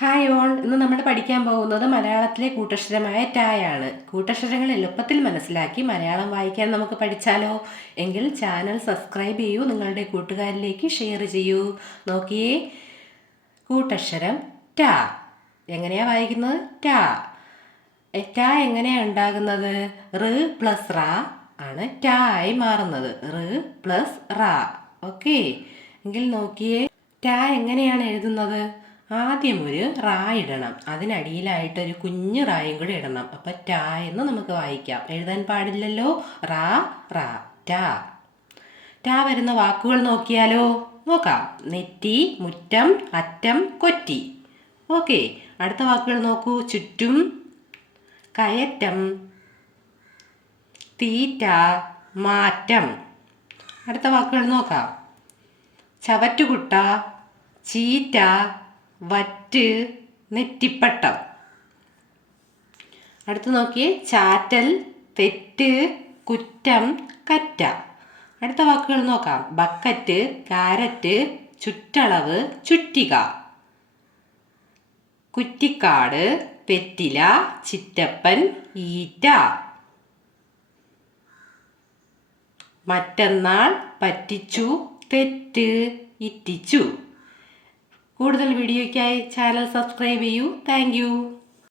Hi all, ഇന്ന് നമ്മൾ പഠിക്കാൻ പോകുന്നത് മലയാളത്തിലെ കൂട്ടക്ഷരമായ ടായാണ്. കൂട്ടക്ഷരങ്ങൾ എളുപ്പത്തിൽ മനസ്സിലാക്കി മലയാളം വായിക്കാൻ നമുക്ക് പഠിച്ചാലോ? എങ്കിൽ ചാനൽ സബ്സ്ക്രൈബ് ചെയ്യൂ, നിങ്ങളുടെ കൂട്ടുകാരിലേക്ക് ഷെയർ ചെയ്യൂ. നോക്കിയേ, കൂട്ടക്ഷരം ടാ. എങ്ങനെയാ വായിക്കുന്നത്? ടാ. ടാ എങ്ങനെയാണ് ഉണ്ടാകുന്നത്? റ് പ്ലസ് റാ ആണ് ടാ ആയി മാറുന്നത്. റ് പ്ലസ് റാ. ഓക്കെ, എങ്കിൽ നോക്കിയേ, ടാ എങ്ങനെയാണ് എഴുതുന്നത്? ആദ്യം ഒരു റാ ഇടണം, അതിനടിയിലായിട്ടൊരു കുഞ്ഞു റായും കൂടി ഇടണം. അപ്പം ടാ എന്ന് നമുക്ക് വായിക്കാം. എഴുതാൻ പാടില്ലല്ലോ. റാ റാ ടാ. ടാ വരുന്ന വാക്കുകൾ നോക്കിയാലോ? നോക്കാം. നെറ്റി, മുറ്റം, അറ്റം, കൊറ്റി. ഓക്കെ, അടുത്ത വാക്കുകൾ നോക്കൂ. ചുറ്റും, കയറ്റം, തീറ്റ, മാറ്റം. അടുത്ത വാക്കുകൾ നോക്കാം. ചവറ്റുകുട്ട, ചീറ്റ, വറ്റ്, നെറ്റിപ്പട്ടം. അടുത്ത് നോക്കിയേ. ചാറ്റൽ, തെറ്റ്, കുറ്റം, കറ്റ. അടുത്ത വാക്കുകൾ നോക്കാം. ബക്കറ്റ്, കാരറ്റ്, ചുറ്റളവ്, ചുറ്റിക, കുറ്റിക്കാട്, പെറ്റില, ചിറ്റപ്പൻ, ഈറ്റ. മറ്റന്നാൾ, പറ്റിച്ചു, തെറ്റ്, ഇറ്റിച്ചു. കൂടുതൽ വീഡിയോയ്ക്കായി ചാനൽ സബ്സ്ക്രൈബ് ചെയ്യൂ. Thank you.